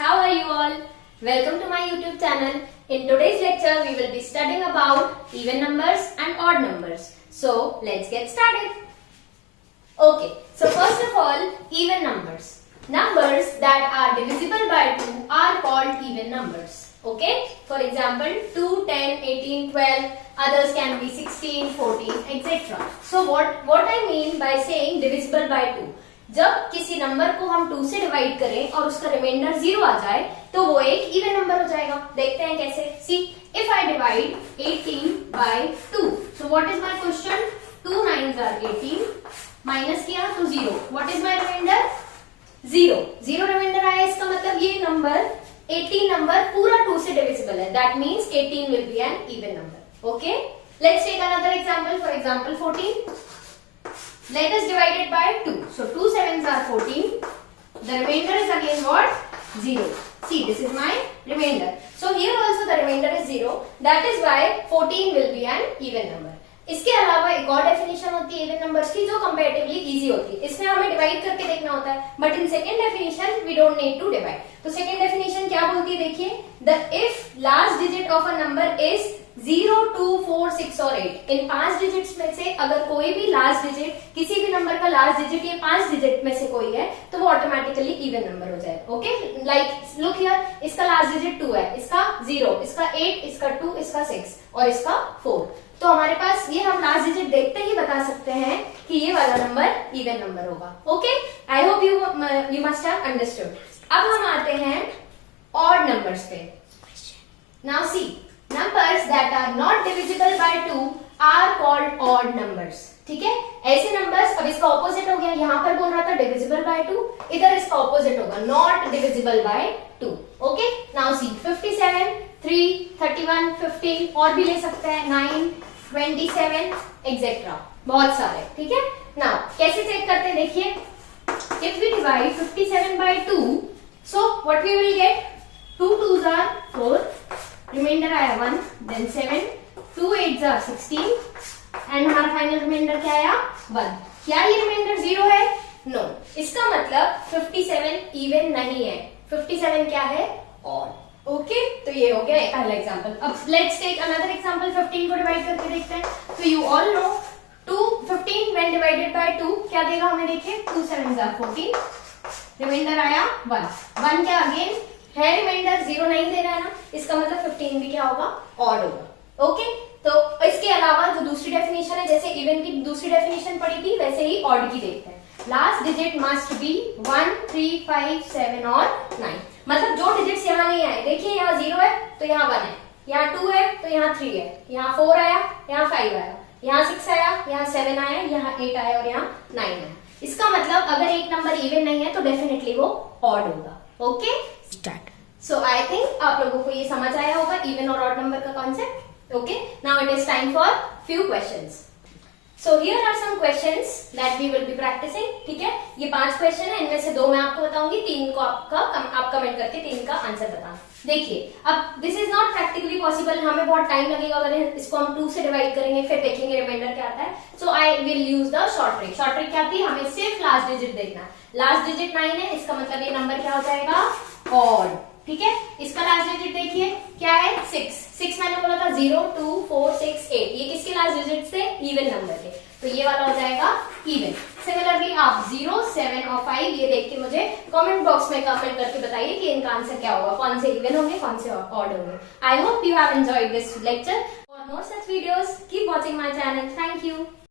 How are you all? Welcome to my YouTube channel. In today's lecture, we will be studying about even numbers and odd numbers. So, let's get started. Okay, so first of all, even numbers. Numbers that are divisible by 2 are called even numbers. Okay, for example, 2, 10, 18, 12, others can be 16, 14, etc. So, what I mean by saying divisible by 2? जब किसी number को हम 2 से divide करें और उसका reminder 0 आ जाए तो वो एक इवन नंबर हो जाएगा. देखते हैं कैसे. See if I divide 18 by 2, so what is my question? 2 9s are 18, minus किया तो 0. What is my remainder? 0. 0 remainder आया, इसका मतलब ये नंबर 18 नंबर पूरा 2 से डिविजिबल है. That means 18 will be an even number. Okay, let's take another example. For example 14. Let us divide it by 2. So 2 7s are 14. The remainder is again what? 0. See, this is my remainder. So here also the remainder is 0. That is why 14 will be an even number. इसके अलावा एक और definition होती है even numbers की जो comparatively easy होती है. इसमें हमें डिवाइड करके देखना होता है, but in second definition we don't need to divide. तो सेकंड डेफिनेशन क्या बोलती है देखिए. The if last digit of a number is 0, 2, 4, 6 और 8. इन 5 डिजिट्स में से अगर कोई भी लास्ट डिजिट, किसी भी नंबर का लास्ट डिजिट ये 5 डिजिट में से कोई है तो वो ऑटोमेटिकली इवन नंबर हो जाए. ओके, लाइक लुक हियर, इसका लास्ट डिजिट 2 है, इसका 0, इसका 8, इसका 2, इसका 6 और इसका 4. तो हमारे पास ये हम लास्ट डिजिट देखते ही बता सकते हैं कि ये वाला नंबर इवन नंबर होगा. Okay, I hope you must have understood. अब हम आते हैं ऑड नंबर्स पे. Now see, numbers that are not divisible by 2 are called odd numbers. ठीक है, ऐसे नंबर्स. अब इसका ऑपोजिट हो गया, यहाँ पर बोल रहा था divisible by 2, इधर इसका ऑपोजिट होगा not divisible by 2. Okay, now see 57, 3, 31, 15 और भी ले सकते हैं 9, 27 एक्सेट्रा, बहुत सारे. ठीक है, नाउ कैसे चेक करते हैं देखिए. If we divide 57 by 2, so what we will get? 2 2s are 4, reminder आया 1, देन 7, 2 8s are 16 एंड हमारा फाइनल रिमाइंडर क्या आया? 1. क्या ये रिमाइंडर 0 है? नो. इसका मतलब 57 इवन नहीं है. 57 क्या है? ऑड. ओके, तो ये हो गया पहला एग्जांपल. अब लेट्स टेक अनदर एग्जांपल. 15 को डिवाइड करके देखते हैं. तो you all know 15 when divided by 2 क्या देगा हमें देखिए. 2 7s are 14, रिमाइंडर आया 1 क्या अगेन है रिमाइंडर 0 नहीं दे रहा है ना, इसका मतलब 15 भी क्या होगा? ऑड होगा. ओके, तो इसके अलावा जो दूसरी डेफिनेशन है, जैसे इवन की दूसरी डेफिनेशन पढ़ी थी वैसे ही ऑड की देखते हैं. लास्ट डिजिट मस्ट बी 1, 3, 5, 7 और 9. मतलब जो डिजिट्स यहाँ नहीं आए, देखिए यहाँ 0 है तो यहाँ 1 है, यहाँ 2 है तो यहाँ 3 है, यहाँ 4 आया, यहाँ 5 आया, यहाँ 6 आया, यहाँ 7 आया, यहाँ 8 आया और यहाँ 9 आया. इसका मतलब अगर एक नंबर इवन नहीं है तो डेफिनेटली वो ऑड होगा. Okay, start. So I think आप लोगों को ये समझ आया होगा इवन और ऑड नंबर का concept. Okay, now it is time for few questions. So here are some questions that we will be practicing. ठीक है, ये 5 क्वेश्चन है, इनमें से 2 मैं आपको बताऊंगी, 3 को आप कमेंट करके 3 का आंसर बताना. देखिए, अब this is not practically possible, हमें बहुत टाइम लगेगा. अगर इसको हम 2 से डिवाइड करेंगे फिर देखेंगे रिमाइंडर क्या आता है. So I will use the short trick. Short trick क्या थी? हमें सिर्फ लास्ट डिजिट देखना है. लास्ट डिजिट 9 है, इसका मतलब ये नंबर क्या हो जाएगा? ऑड. ठीक है, इसका लास्ट डिजिट देखिए क्या है? 6 मैंने बोला था 0, 2, 4, 6, 8. ये किसके लास्ट डिजिट थे? इवन नंबर के, तो ये वाला हो जाएगा इवन. सिमिलरली आप 0, 7 और 5 ये देख के मुझे कमेंट बॉक्स में कमेंट करके बताइए कि इनका आंसर क्या होगा, कौन से इवन होंगे, कौन से ऑड होंगे. I hope you have enjoyed this lecture. For more such videos keep watching my channel. Thank you.